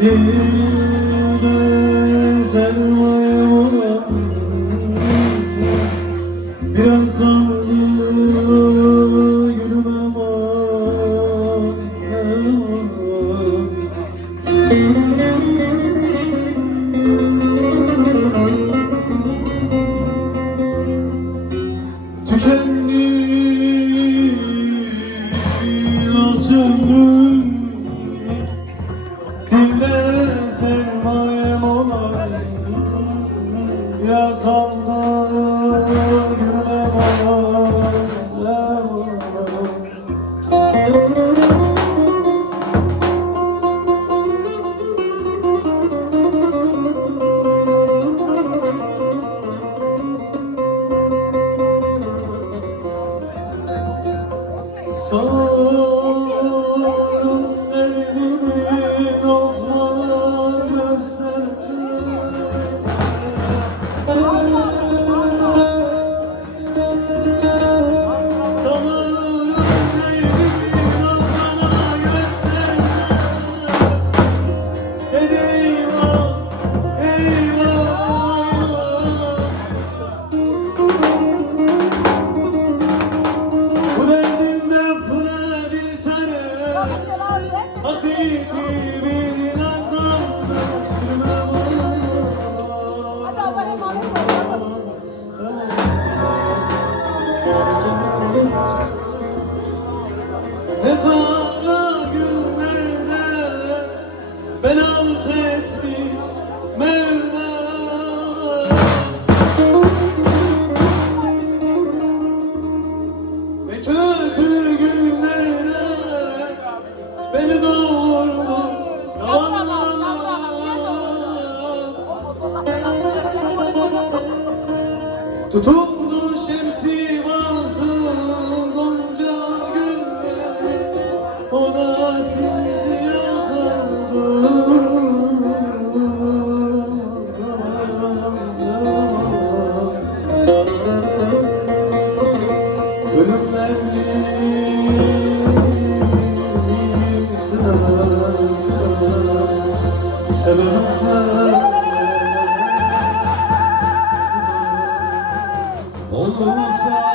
Dilde sermayem olan Bir an kaldı gülüm Tükendi aç ömrüm Sorun derdimi Tutundu şemsi bahtı gonca gülleri O da simsiyah kaldı. Ölümlerini Severim sen Olursa